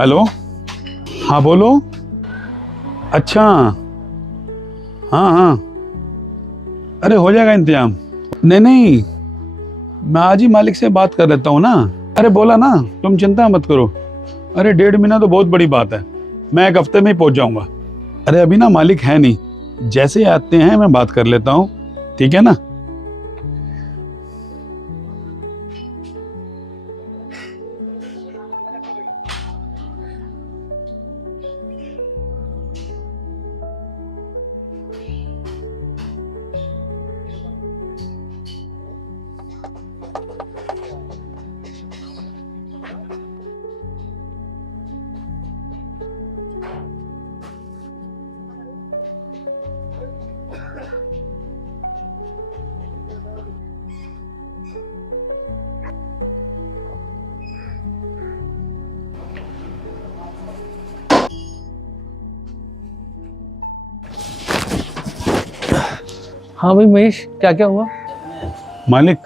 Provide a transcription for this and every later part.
Hello, हाँ बोलो। अच्छा, हाँ हाँ, अरे हो जाएगा इंतजाम। नहीं नहीं, मैं आज ही मालिक से बात कर लेता हूँ ना। अरे बोला ना, तुम चिंता मत करो। अरे 1.5 महीना तो बहुत बड़ी बात है, मैं 1 हफ्ते में ही पहुँच जाऊँगा। अरे अभी ना मालिक है नहीं, जैसे आते हैं मैं बात कर लेता हूँ, ठीक है ना। हाँ भाई महेश, क्या क्या हुआ? मालिक,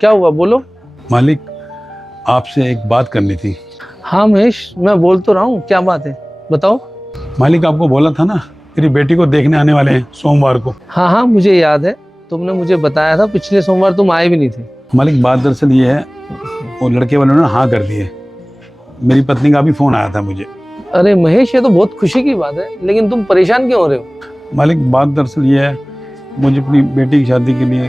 क्या हुआ बोलो। मालिक आपसे एक बात करनी थी। हाँ महेश, मैं बोल तो रहा हूँ, क्या बात है बताओ। मालिक आपको बोला था ना, मेरी बेटी को देखने आने वाले हैं सोमवार को। हाँ हाँ मुझे याद है, तुमने मुझे बताया था। पिछले सोमवार तुम आए भी नहीं थे। मालिक बात दरअसल ये है, वो लड़के वालों ने हाँ कर दिए। मेरी पत्नी का भी फोन आया था मुझे। अरे महेश, ये तो बहुत खुशी की बात है, लेकिन तुम परेशान क्यों हो रहे हो? मालिक बात दरअसल ये है, मुझे अपनी बेटी की शादी के लिए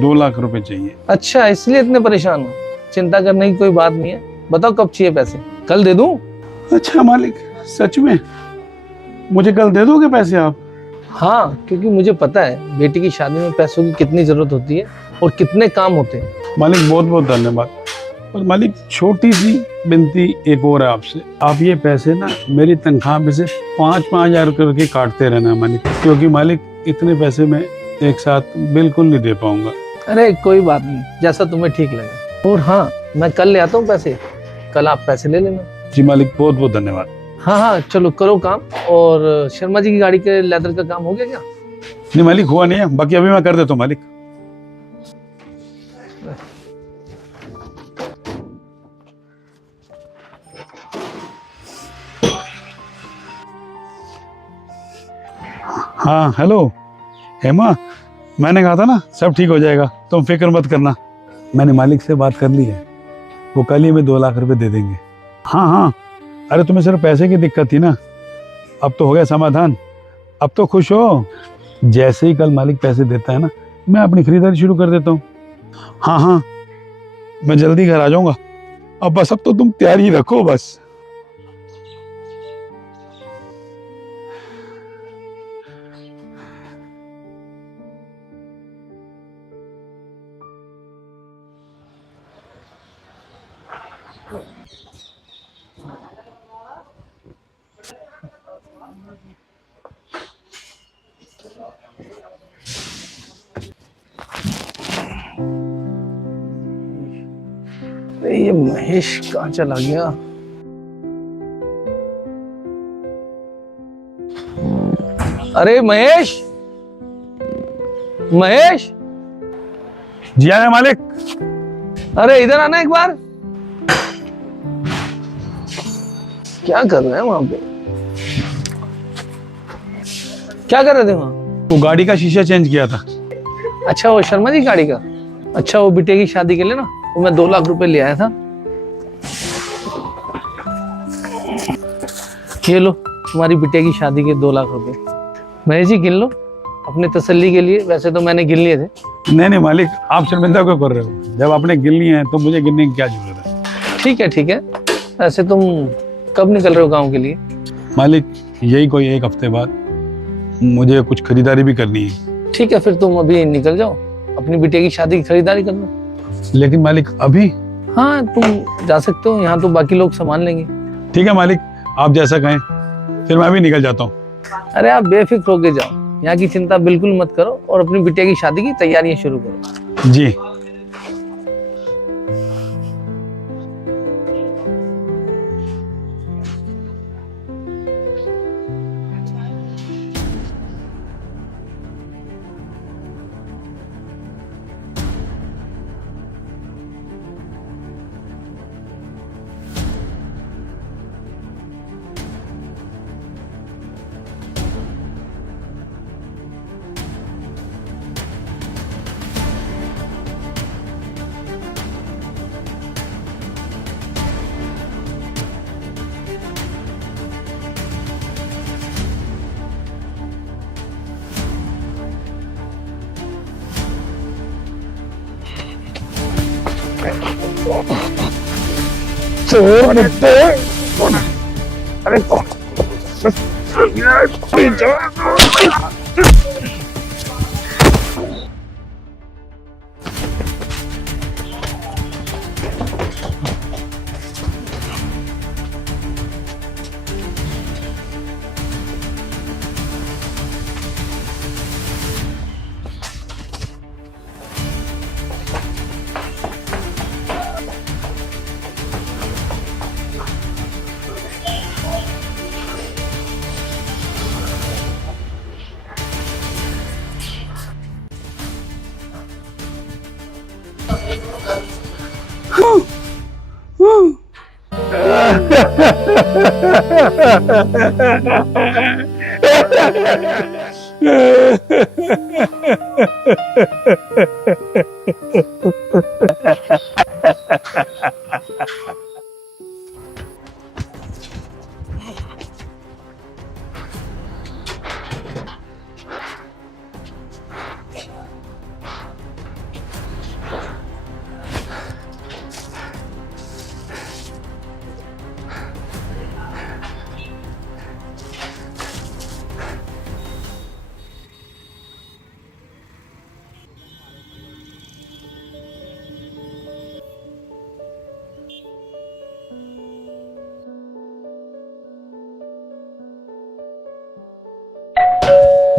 2 लाख रुपए चाहिए। अच्छा, इसलिए इतने परेशान हो? चिंता करने की कोई बात नहीं है। बताओ कब चाहिए पैसे, कल दे दूं? अच्छा मालिक, सच में मुझे कल दे दोगे पैसे आप? हाँ, क्योंकि मुझे पता है बेटी की शादी में पैसों की कितनी जरूरत होती है और कितने काम होते हैं। मालिक बहुत बहुत धन्यवाद। और मालिक छोटी सी विनती एक और है आपसे, आप ये पैसे ना मेरी तनख्वाह में से 5-5 हजार करके काटते रहना मालिक, क्योंकि मालिक इतने पैसे मैं एक साथ बिल्कुल नहीं दे पाऊंगा। अरे कोई बात नहीं, जैसा तुम्हें ठीक लगे। और हाँ, मैं कल ले आता हूँ पैसे, कल आप पैसे ले लेना। जी मालिक, बहुत बहुत धन्यवाद। हाँ हाँ चलो करो काम। और शर्मा जी की गाड़ी के लेदर का काम हो गया क्या? नहीं मालिक, हुआ नहीं है, बाकी अभी मैं कर देता हूँ मालिक। हाँ हेलो हेमा, मैंने कहा था ना सब ठीक हो जाएगा, तुम फिक्र मत करना। मैंने मालिक से बात कर ली है, वो कल ही में 2 लाख रुपए दे देंगे। हाँ हाँ, अरे तुम्हें सिर्फ पैसे की दिक्कत थी ना, अब तो हो गया समाधान, अब तो खुश हो। जैसे ही कल मालिक पैसे देता है ना, मैं अपनी खरीदारी शुरू कर देता हूँ। हाँ हाँ, मैं जल्दी घर आ जाऊंगा। अब बस, अब तो तुम तैयारी रखो बस। अरे ये महेश कहाँ चला गया? अरे महेश, महेश, जी आया मालिक। अरे इधर आना एक बार। क्या कर रहे हैं वहां पे? क्या कर रहे थे वहां? वो गाड़ी का शीशा चेंज किया था। अच्छा, वो शर्मा जी गाड़ी का। अच्छा, वो बिटिया की शादी के लिए ना, वो मैं 2 लाख रुपए ले आया था। ये लो, तुम्हारी बिटिया की शादी के 2 लाख रुपए। महेश जी गिन लो अपने तसल्ली के लिए, वैसे तो मैंने गिन लिए थे। नहीं नहीं मालिक, आप शर्मिंदा क्यों कर रहे हो? जब आपने गिन ली है तो मुझे गिनने की क्या जरूरत है। ठीक है ठीक है। वैसे तुम कब निकल रहे हो गाँव के लिए? मालिक यही कोई 1 हफ्ते बाद, मुझे कुछ खरीदारी भी करनी है। ठीक है, फिर तुम अभी निकल जाओ, अपनी बिटिया की शादी की खरीदारी कर लो। लेकिन मालिक अभी? हाँ तुम जा सकते हो, यहाँ तो बाकी लोग संभाल लेंगे। ठीक है मालिक, आप जैसा कहें, फिर मैं भी निकल जाता हूँ। अरे आप बेफिक्र होके जाओ, यहाँ की चिंता बिल्कुल मत करो और अपनी बिटिया की शादी की तैयारियां शुरू करो। जी। चोर निकले। अरे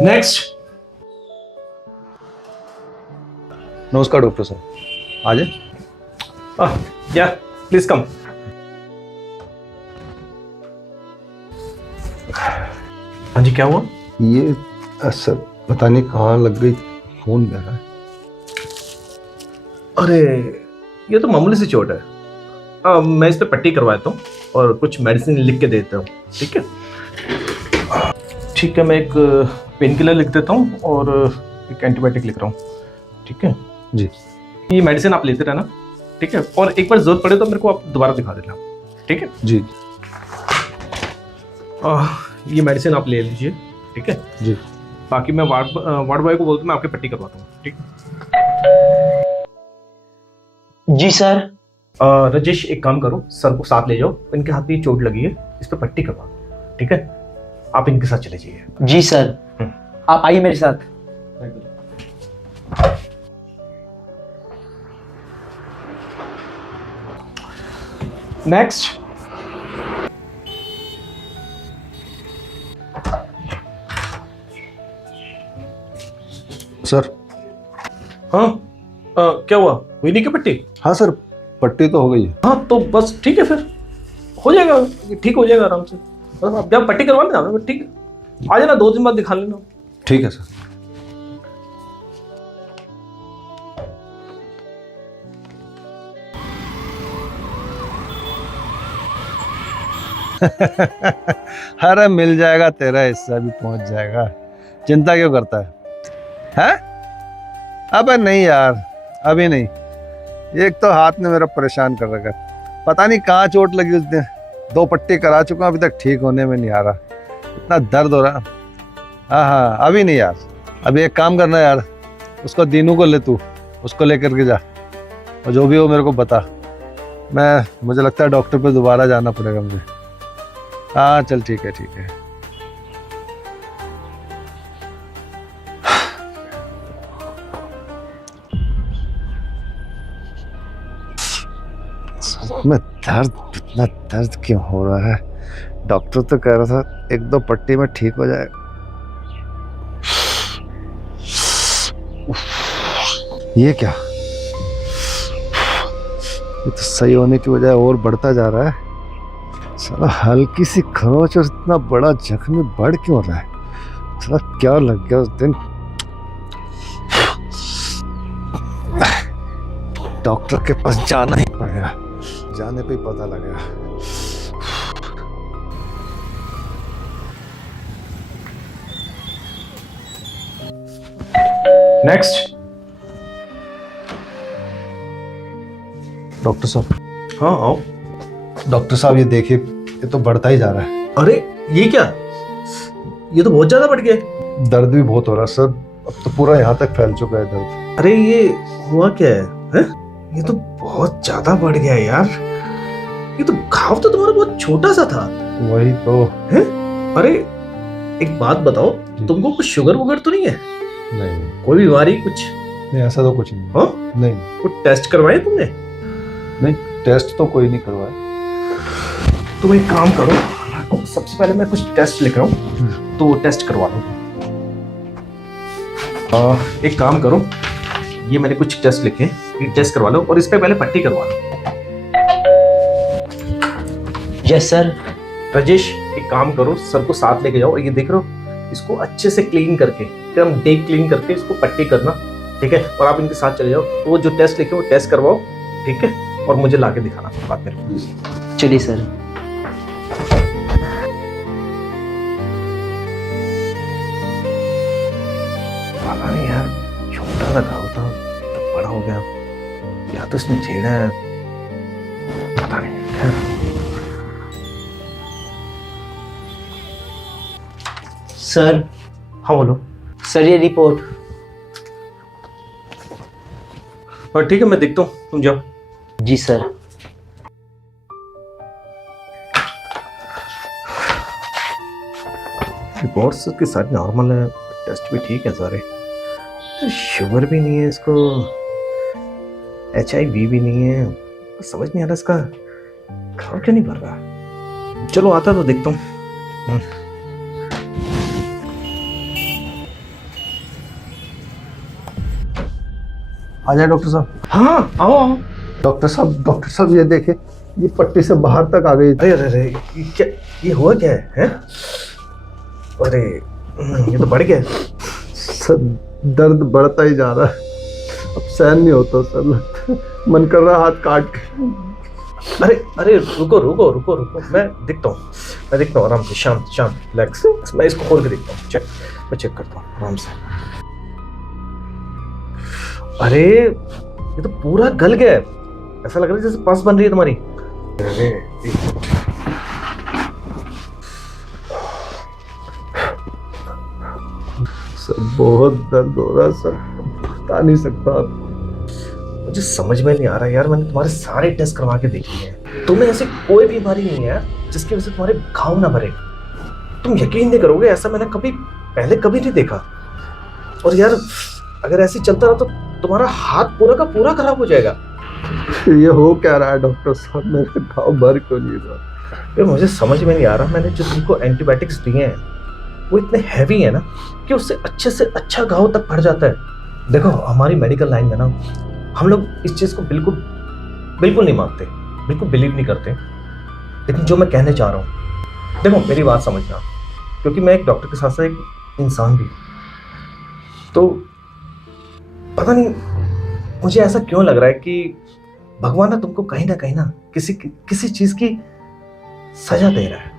नेक्स्ट। नमस्कार डॉक्टर साहब, आ जाए। या प्लीज कम। हाँ जी, क्या हुआ? ये सर पता नहीं कहाँ लग गई, खून बह रहा है। अरे ये तो मामूली सी चोट है। मैं इस पे पट्टी करवाता हूँ और कुछ मेडिसिन लिख के देता हूँ, ठीक है? ठीक है, मैं एक पेन किलर लिख देता हूँ और एक एंटीबायोटिक लिख रहा हूँ, ठीक है जी। ये मेडिसिन आप लेते रहना, ठीक है? और एक बार जरूरत पड़े तो मेरे को आप दोबारा दिखा देना, ठीक है? जी ये मेडिसिन आप ले लीजिए, ठीक है? जी। बाकी मैं वार्ड बॉय को बोलता हूँ, मैं आपकी पट्टी करवाता हूँ, ठीक है? जी सर। राजेश, एक काम करो, सर को साथ ले जाओ, इनके हाथ में चोट लगी है, इस पे पट्टी करवा दो, ठीक है? आप इनके साथ चले जाइए। जी सर, आप आइए मेरे साथ। नेक्स्ट। सर। हाँ, क्या हुआ? हुई नहीं क्या पट्टी? हाँ सर, पट्टी तो हो गई है। हाँ तो बस ठीक है, फिर हो जाएगा, ठीक हो जाएगा आराम से। बस आप जब पट्टी करवा लेना, ठीक है? आ जाना, 2 दिन बाद दिखा लेना। ठीक है सर। अरे मिल जाएगा, तेरा हिस्सा भी पहुंच जाएगा, चिंता क्यों करता है? अबे नहीं यार, अभी नहीं। एक तो हाथ ने मेरा परेशान कर रखा है, पता नहीं कहाँ चोट लगी उस दिन। 2 पट्टी करा चुका हूं, अभी तक ठीक होने में नहीं आ रहा, इतना दर्द हो रहा। हाँ, अभी नहीं यार। अभी एक काम करना यार, उसको दीनू को ले, तू उसको लेकर के जा और जो भी हो मेरे को बता। मुझे लगता है डॉक्टर पे दोबारा जाना पड़ेगा मुझे। हाँ चल, ठीक है ठीक है। में दर्द, इतना दर्द क्यों हो रहा है? डॉक्टर तो कह रहा था 1-2 पट्टी में ठीक हो जाएगा। ये क्या? ये तो सही होने की बजाय और बढ़ता जा रहा है। साला हल्की सी खरोंच और इतना बड़ा जख्म बढ़ क्यों रहा है? साला क्या लग गया उस दिन? डॉक्टर के पास जाना ही पड़ेगा, जाने पे ही पता लगेगा। नेक्स्ट। डॉक्टर साहब। हाँ आओ। डॉक्टर साहब ये देखिए, ये तो बढ़ता ही जा रहा है। अरे ये क्या? ये तो बहुत ज्यादा बढ़ गया। दर्द भी बहुत हो रहा है सर, अब तो पूरा यहाँ तक फैल चुका है दर्द। अरे ये हुआ क्या है? हैं? ये तो बहुत ज्यादा बढ़ गया है यार। ये तो घाव तो तुम्हारा बहुत छोटा सा था। वही तो। अरे एक बात बताओ, तुमको कुछ शुगर वुगर तो नहीं है? नहीं कोई बीमारी कुछ? नहीं, ऐसा तो कुछ नहीं। हाँ? नहीं कुछ टेस्ट करवाए तुमने? नहीं, टेस्ट तो कोई नहीं करवाया। तुम एक काम करो, सबसे पहले मैं कुछ टेस्ट लिख रहा हूँ, तो टेस्ट करवा लो। एक काम करो, ये मैंने कुछ टेस्ट लिखे, ये टेस्ट करवा लो और इस पे पहले पट्टी करवा लो। Yes sir. राजेश एक काम करो, सर को साथ लेके जाओ और ये देख रहे हो, इसको अच्छे से क्लीन करके, एकदम डीप क्लीन करके इसको पट्टी करना, ठीक है? और आप इनके साथ चले जाओ, तो वो जो टेस्ट लिखे वो टेस्ट करवाओ, ठीक है? और मुझे लाके दिखाना बाद में। चलिए सर। पता नहीं यार, छोटा सा घाव था तो बड़ा हो गया, या तो इसने छेड़ा है, पता नहीं। सर। हाँ बोलो। सर ये रिपोर्ट। और ठीक है, मैं देखता हूँ, तुम जाओ। जी सर। रिपोर्ट्स की सारी नॉर्मल है, टेस्ट भी ठीक है सारे, शुगर भी नहीं है इसको, HIV भी नहीं है, समझ नहीं आ रहा इसका घाव क्यों नहीं भर रहा। चलो आता तो देखता हूँ। आ जाए डॉक्टर साहब। हाँ आओ आओ। डॉक्टर साहब ये देखे, ये पट्टी से बाहर तक आ गई। अरे अरे अरे, ये क्या, ये हुआ क्या है? अरे ये तो बढ़ गया। सर दर्द बढ़ता ही जा रहा है, अब सहन नहीं होता सर, लगता है मन कर रहा है हाथ काट के। अरे अरे रुको रुको रुको रुको, मैं देखता हूँ आराम से, शांत शांत रिलैक्स। मैं इसको खोल के देखता हूँ, मैं चेक करता हूँ आराम से। अरे ये तो पूरा गल गया है, ऐसा लग रहा है जैसे पस बन रही है तुम्हारी। अरे सर बहुत दर्द हो रहा है सर, बता नहीं सकता। मुझे समझ में नहीं आ रहा यार, मैंने तुम्हारे सारे टेस्ट करवा के देख लिए हैं, तुम्हें ऐसी कोई बीमारी नहीं है जिसकी वजह से तुम्हारे घाव ना भरे। तुम यकीन नहीं करोगे, ऐसा मैंने पहले कभी नहीं देखा। और यार अगर ऐसे चलता रहा तो तुम्हारा हाथ पूरा का पूरा खराब हो जाएगा। ये हो क्या रहा है डॉक्टर साहब, मेरे घाव भर क्यों नहीं रहा? यार मुझे समझ में नहीं आ रहा, मैंने जो तुमको एंटीबायोटिक्स दिए हैं वो इतने हैवी है ना कि उससे अच्छे से अच्छा घाव तक भर जाता है। देखो हमारी मेडिकल लाइन में ना हम लोग इस चीज़ को बिल्कुल नहीं मानते, बिल्कुल बिलीव नहीं करते, लेकिन जो मैं कहने चाह रहा हूँ, देखो मेरी बात समझना, क्योंकि मैं एक डॉक्टर के साथ साथ एक इंसान भी, तो पता नहीं मुझे ऐसा क्यों लग रहा है कि भगवान ना तुमको कहीं ना किसी चीज की सजा दे रहा है।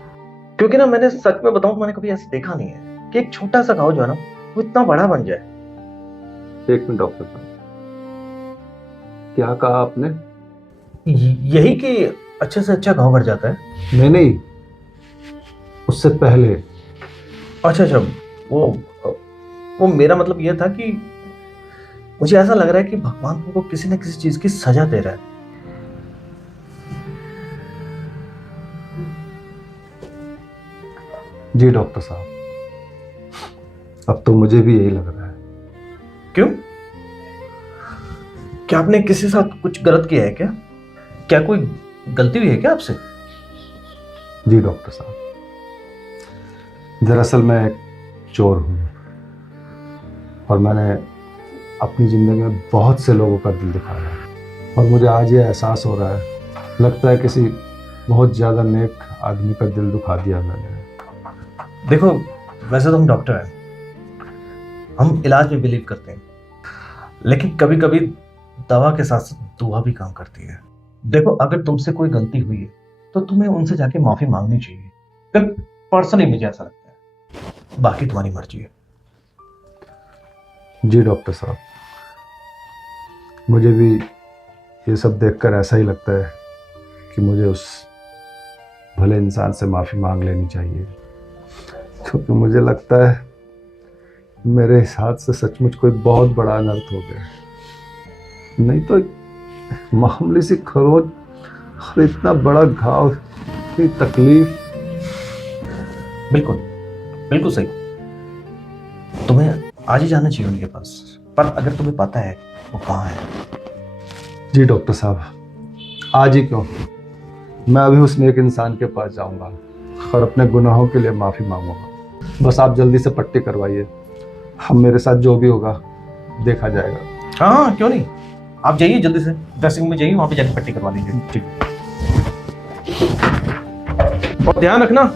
क्योंकि ना मैंने सच में बताऊं, मैंने कभी ऐसा देखा नहीं है कि एक छोटा सा घाव जो है ना वो इतना बड़ा बन जाए। एक मिनट डॉक्टर साहब, क्या कहा आपने? यही कि अच्छे से अच्छा घाव भर जाता है। नहीं, उससे पहले। अच्छा, वो मेरा मतलब ये था कि मुझे ऐसा लग रहा है कि भगवान तुमको किसी न किसी चीज की सजा दे रहा है। जी डॉक्टर साहब, अब तो मुझे भी यही लग रहा है। क्यों? क्या आपने किसी के साथ कुछ गलत किया है क्या? क्या कोई गलती हुई है क्या आपसे? जी डॉक्टर साहब, दरअसल मैं एक चोर हूँ और मैंने अपनी ज़िंदगी में बहुत से लोगों का दिल दुखाया है, और मुझे आज ये एहसास हो रहा है, लगता है किसी बहुत ज़्यादा नेक आदमी का दिल दुखा दिया मैंने। देखो वैसे तो हम डॉक्टर हैं, हम इलाज में बिलीव करते हैं, लेकिन कभी कभी दवा के साथ साथ दुआ भी काम करती है। देखो अगर तुमसे कोई गलती हुई है तो तुम्हें उनसे जाके माफी मांगनी चाहिए, पर्सनली मुझे ऐसा लगता है, बाकी तुम्हारी मर्जी है। जी डॉक्टर साहब, मुझे भी ये सब देखकर ऐसा ही लगता है कि मुझे उस भले इंसान से माफ़ी मांग लेनी चाहिए, क्योंकि मुझे लगता है मेरे हाथ से सचमुच कोई बहुत बड़ा अनर्थ हो गया। नहीं तो मामूली सी खरोच और इतना बड़ा घाव, इतनी तकलीफ। बिल्कुल बिल्कुल सही। तुम्हें आज ही जाना चाहिए उनके पास, पर अगर तुम्हें पता है वो कहाँ है। जी डॉक्टर साहब, आज ही क्यों, मैं अभी उस नेक इंसान के पास जाऊंगा और अपने गुनाहों के लिए माफ़ी मांगूंगा। बस आप जल्दी से पट्टी करवाइए, हम मेरे साथ जो भी होगा देखा जाएगा। हाँ क्यों नहीं, आप जाइए जल्दी से ड्रेसिंग में जाइए, वहाँ पे जाके पट्टी करवा लीजिए। ठीक, और ध्यान रखना।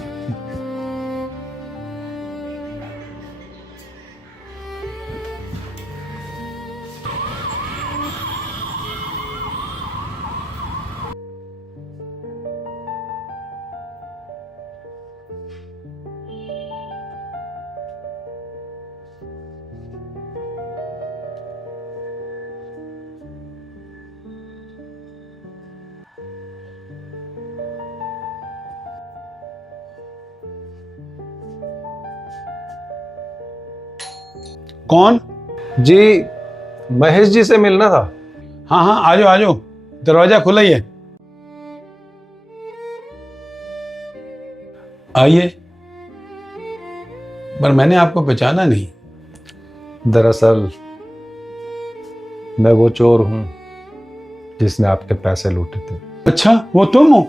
कौन? जी महेश जी से मिलना था। हाँ हाँ, आ जाओ आ जाओ, दरवाजा खुला ही है, आइए। पर मैंने आपको पहचाना नहीं। दरअसल मैं वो चोर हूं जिसने आपके पैसे लूटे थे। अच्छा, वो तुम हो?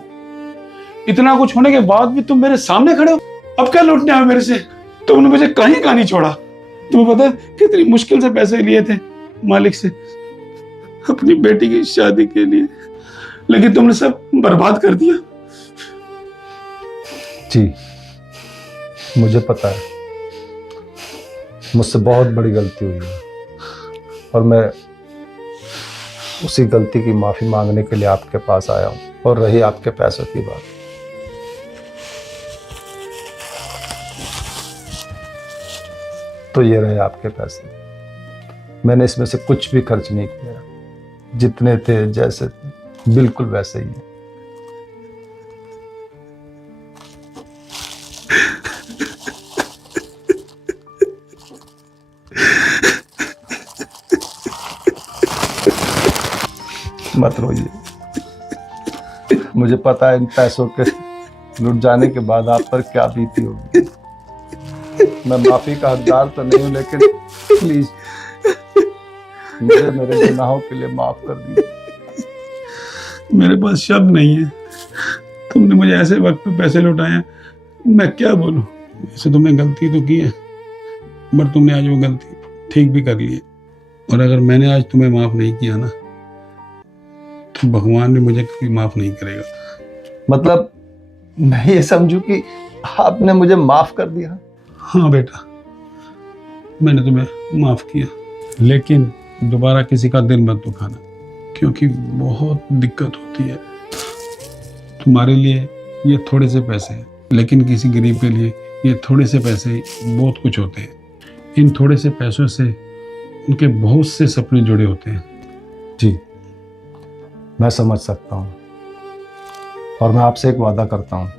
इतना कुछ होने के बाद भी तुम मेरे सामने खड़े हो? अब क्या लूटने आए मेरे से? तुमने मुझे कहीं का नहीं छोड़ा। तुम्हें पता है कितनी मुश्किल से पैसे लिए थे मालिक से अपनी बेटी की शादी के लिए, लेकिन तुमने सब बर्बाद कर दिया। जी मुझे पता है, मुझसे बहुत बड़ी गलती हुई है और मैं उसी गलती की माफी मांगने के लिए आपके पास आया हूं। और रही आपके पैसों की बात, तो ये रहे आपके पैसे। मैंने इसमें से कुछ भी खर्च नहीं किया, जितने थे जैसे थे बिल्कुल वैसे ही है। मत रोइए, मुझे पता है इन पैसों के लुट जाने के बाद आप पर क्या बीती होगी। मैं माफी का हकदार तो नहीं हूं, लेकिन प्लीज मुझे मेरे गुनाहों के लिए माफ कर दीजिए। मेरे पास शब्द नहीं है, तुमने मुझे ऐसे वक्त पे पैसे लौटाए, मैं क्या बोलूं। वैसे तुमने गलती तो की है, पर तुमने आज वो गलती ठीक भी कर ली है। और अगर मैंने आज तुम्हें माफ नहीं किया ना, तो भगवान भी मुझे कभी माफ नहीं करेगा। मतलब मैं ये समझूं कि आपने मुझे माफ कर दिया? हाँ बेटा, मैंने तुम्हें माफ किया, लेकिन दोबारा किसी का दिल मत दुखाना, क्योंकि बहुत दिक्कत होती है। तुम्हारे लिए ये थोड़े से पैसे हैं, लेकिन किसी गरीब के लिए ये थोड़े से पैसे बहुत कुछ होते हैं। इन थोड़े से पैसों से उनके बहुत से सपने जुड़े होते हैं। जी मैं समझ सकता हूँ, और मैं आपसे एक वादा करता हूँ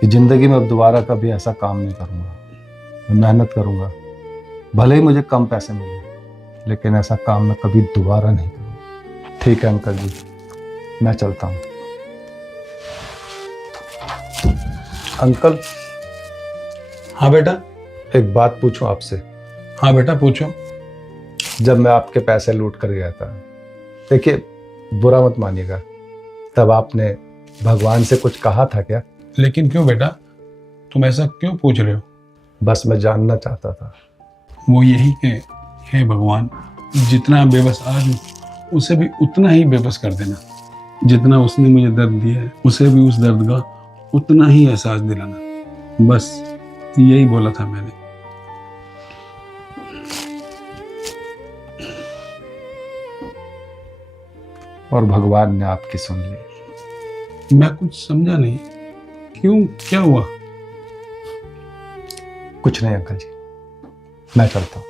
कि जिंदगी में अब दोबारा कभी ऐसा काम नहीं करूँगा। मैं मेहनत करूँगा, भले ही मुझे कम पैसे मिले, लेकिन ऐसा काम मैं कभी दोबारा नहीं करूँगा। ठीक है अंकल जी, मैं चलता हूँ। अंकल। हाँ बेटा। एक बात पूछूं आपसे? हाँ बेटा पूछो। जब मैं आपके पैसे लूट कर गया था, देखिए बुरा मत मानिएगा, तब आपने भगवान से कुछ कहा था क्या? लेकिन क्यों बेटा, तुम ऐसा क्यों पूछ रहे हो? बस मैं जानना चाहता था। वो यही कि हे भगवान, जितना बेबस आज हूँ उसे भी उतना ही बेबस कर देना। जितना उसने मुझे दर्द दिया है, उसे भी उस दर्द का उतना ही एहसास दिलाना। बस यही बोला था मैंने। और भगवान ने आपकी सुन ली। मैं कुछ समझा नहीं, क्यों, क्या हुआ? कुछ नहीं अंकल जी, मैं चलता हूँ।